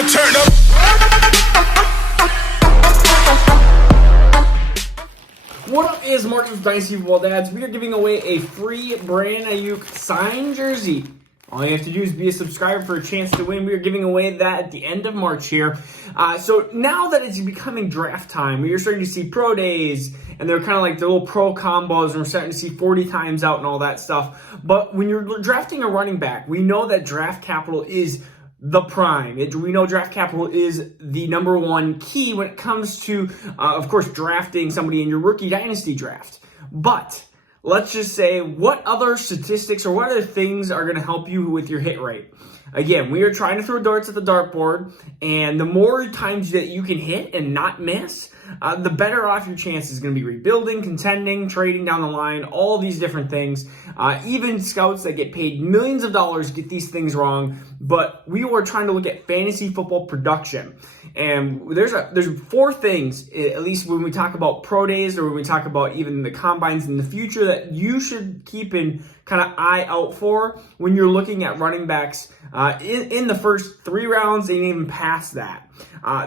now turn up. What up is Marcus with Dynasty Football Dads. We are giving away a free Brandon Ayuk signed jersey. All you have to do is be a subscriber for a chance to win. We are giving away that at the end of March here. So now that it's becoming draft time, we are starting to see pro days, and they're kind of like the little pro combos, and we're starting to see 40 times out and all that stuff. But when you're drafting a running back, we know that draft capital is the prime. We know draft capital is the number one key when it comes to, of course, drafting somebody in your rookie dynasty draft. But let's just say, what other statistics or what other things are going to help you with your hit rate? Again, we are trying to throw darts at the dartboard, and the more times that you can hit and not miss, the better off your chance is going to be rebuilding, contending, trading down the line, all these different things. Even scouts that get paid millions of dollars get these things wrong, but we were trying to look at fantasy football production. And there's four things, at least when we talk about pro days or when we talk about even the combines in the future, that you should keep in kind of eye out for when you're looking at running backs in the first 3 rounds and even past that.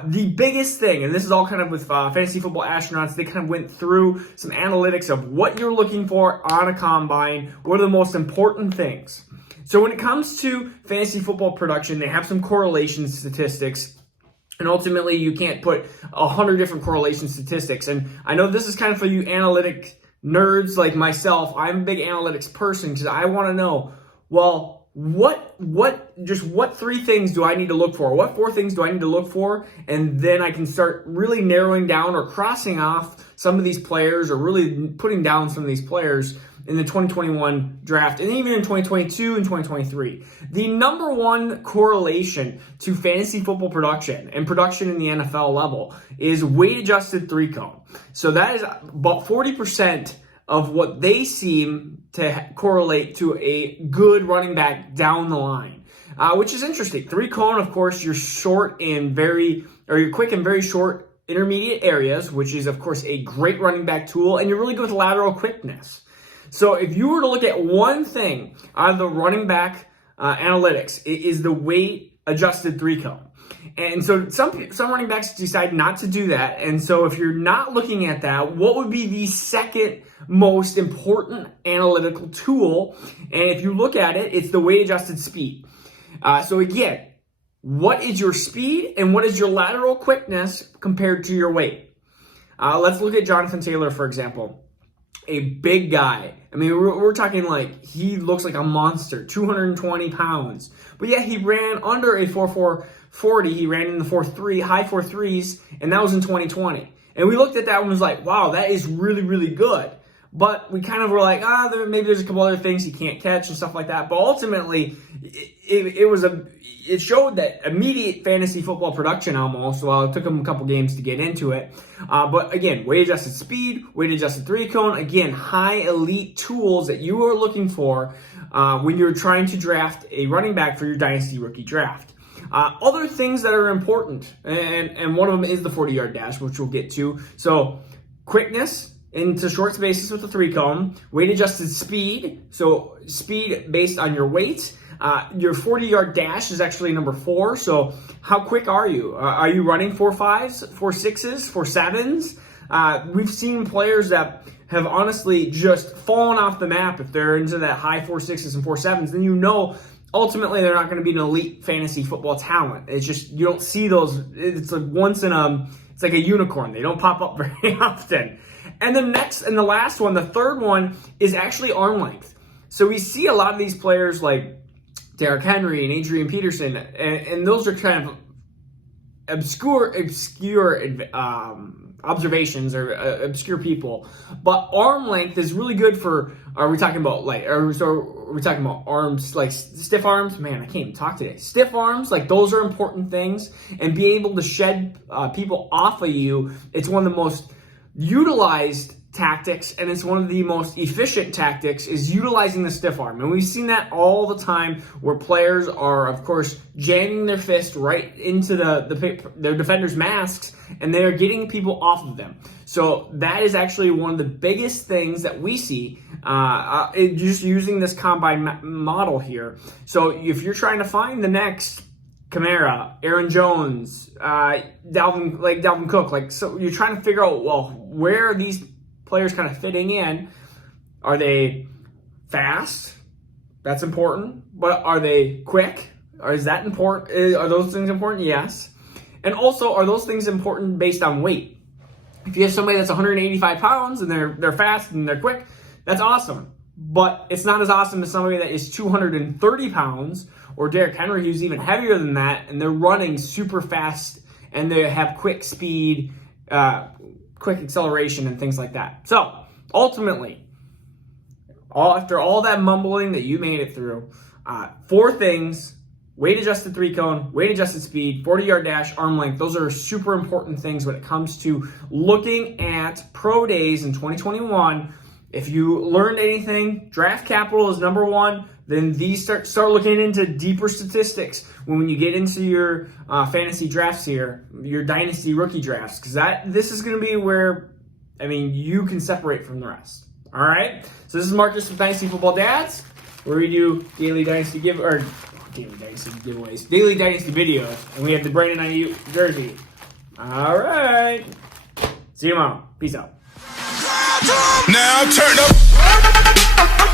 The biggest thing, and this is all kind of with fantasy football astronauts, they kind of went through some analytics of what you're looking for on a combine. What are the most important things? So when it comes to fantasy football production, they have some correlation statistics. And ultimately, you can't put 100 different correlation statistics. And I know this is kind of for you analytic nerds like myself. I'm a big analytics person because I want to know, well, what 3 things do I need to look for? What 4 things do I need to look for? And then I can start really narrowing down or crossing off some of these players or really putting down some of these players in the 2021 draft and even in 2022 and 2023. The number one correlation to fantasy football production and production in the NFL level is weight adjusted 3-cone. So that is about 40% of what they seem to correlate to a good running back down the line, which is interesting. 3-cone, of course, you're you're quick and very short intermediate areas, which is, of course, a great running back tool, and you're really good with lateral quickness. So if you were to look at one thing out of the running back analytics, it is the weight adjusted 3-cone. And so some running backs decide not to do that. And so if you're not looking at that, what would be the second most important analytical tool? And if you look at it, it's the weight adjusted speed. So again, what is your speed and what is your lateral quickness compared to your weight? Let's look at Jonathan Taylor, for example. A big guy. I mean, we're talking like he looks like a monster, 220 pounds. But yet he ran under a 4.4 40. He ran in the 4.3, high 4.3s, and that was in 2020. And we looked at that and was like, wow, that is really, really good. But we kind of were like, maybe there's a couple other things he can't catch and stuff like that. But ultimately, it showed that immediate fantasy football production almost. Well, it took him a couple games to get into it. But again, weight adjusted speed, weight adjusted 3-cone. Again, high elite tools that you are looking for when you're trying to draft a running back for your dynasty rookie draft. Other things that are important, and one of them is the 40-yard dash, which we'll get to. So quickness into short spaces with the 3-cone, weight adjusted speed, so speed based on your weight. Your 40-yard dash is actually number 4. So how quick are you? Are you running 4.5s, 4.6s, 4.7s? We've seen players that have honestly just fallen off the map if they're into that high 4.6s and 4.7s. Then you know ultimately they're not going to be an elite fantasy football talent. It's just, you don't see those. It's like it's like a unicorn. They don't pop up very often. And the last one, the third one, is actually arm length. So we see a lot of these players like Derrick Henry and Adrian Peterson, and those are kind of obscure observations or obscure people. But arm length is really good for. Are we talking about arms, like stiff arms? Man, I can't even talk today. Stiff arms, like those are important things, and be able to shed people off of you. It's one of the most utilized tactics, and it's one of the most efficient tactics, is utilizing the stiff arm. And we've seen that all the time where players are, of course, jamming their fist right into their defenders' masks, and they're getting people off of them. So that is actually one of the biggest things that we see just using this combine model here. So if you're trying to find the next Kamara, Aaron Jones, Dalvin Cook. So you're trying to figure out, well, where are these players kind of fitting in? Are they fast? That's important. But are they quick? Or is that important? Are those things important? Yes. And also, are those things important based on weight? If you have somebody that's 185 pounds and they're fast and they're quick, that's awesome. But it's not as awesome as somebody that is 230 pounds or Derrick Henry, who's even heavier than that, and they're running super fast and they have quick speed, quick acceleration, and things like that. So ultimately, after all that mumbling that you made it through, 4 things: weight adjusted 3-cone, weight adjusted speed, 40-yard dash, arm length. Those are super important things when it comes to looking at pro days in 2021. If you learned anything, draft capital is number 1. Then these start looking into deeper statistics when you get into your fantasy drafts here, your dynasty rookie drafts, because this is going to be where, you can separate from the rest. All right. So this is Marcus with Dynasty Football Dads, where we do daily dynasty giveaways, daily dynasty videos, and we have the Brandon IU jersey. All right. See you tomorrow. Peace out. Now turn up.